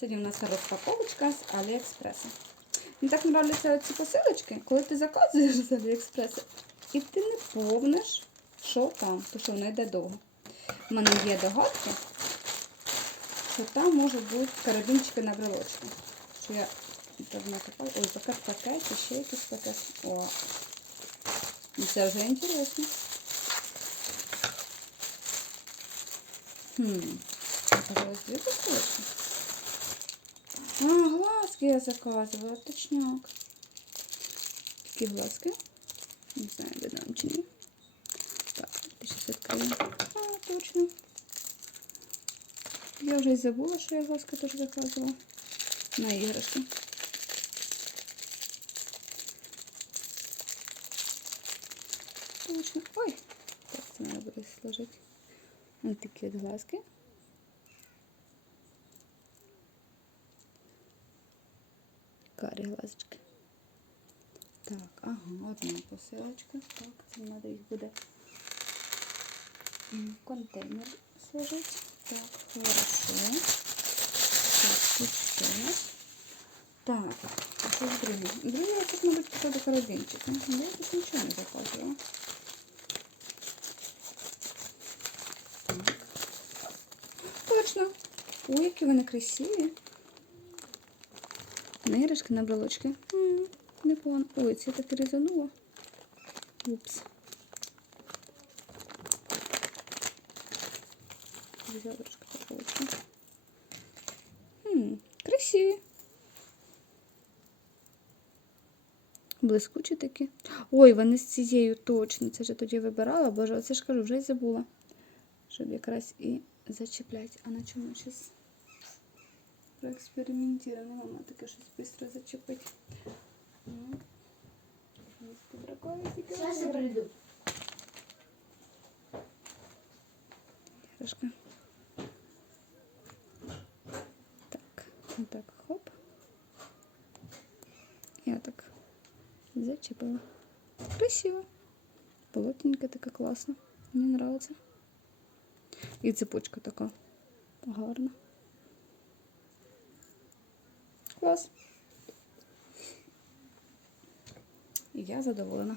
Сьогодні у нас розпаковочка з Аліекспреса. Мені так подобаються ці посилочки, коли ти заказуєш з Аліекспреса, і ти не повниш, що там, тому що воно йде довго. У мене є догадки, що там можуть бути карабінчики на брелочки. Що я давно копала. Ой, пакет пакет, ще якийсь пакет. О, і це вже інтересно. Хм, оказалось дві посилочки. А, глазки я заказывала, точняк. Такі глазки. Не знаю, видно вам чи ні. Так, ти щас відкриємо. А, точно. Я вже й забула, що я глазки теж заказувала. На іграшки. Точно. Ой, так, це треба буде сложити. Ось такі от глазки. Карі глазочки. Так, ага, одна посилочка. Так, це треба їх буде контейнер сложити. Так, хорошо. Так, тут ще. Так, ж друге? Друге, я тут, мабуть, походу карабінчика. Ну, Я тут нічого не. Так. Точно. Ой, які вони красиві. Нережки на брелочки. Непогано. Ой, це я так і різанула. Упс. Взяла трошки. Хм, красиві. Блискучі такі. Ой, вони з цією точно. Це ж я тоді вибирала, боже, оце ж кажу, вже й забула. Щоб якраз і зачіплять. А на чому зараз проекспериментуємо? Мама таке щось швидко зачепить. Ну, ось під рукою тільки Сейчас я приду. Трошки. Так, отак, хоп. Я так зачепила. Красиво. Полотненько така класна. Мені нравится. І цепочка така гарна. Клас. І я задоволена.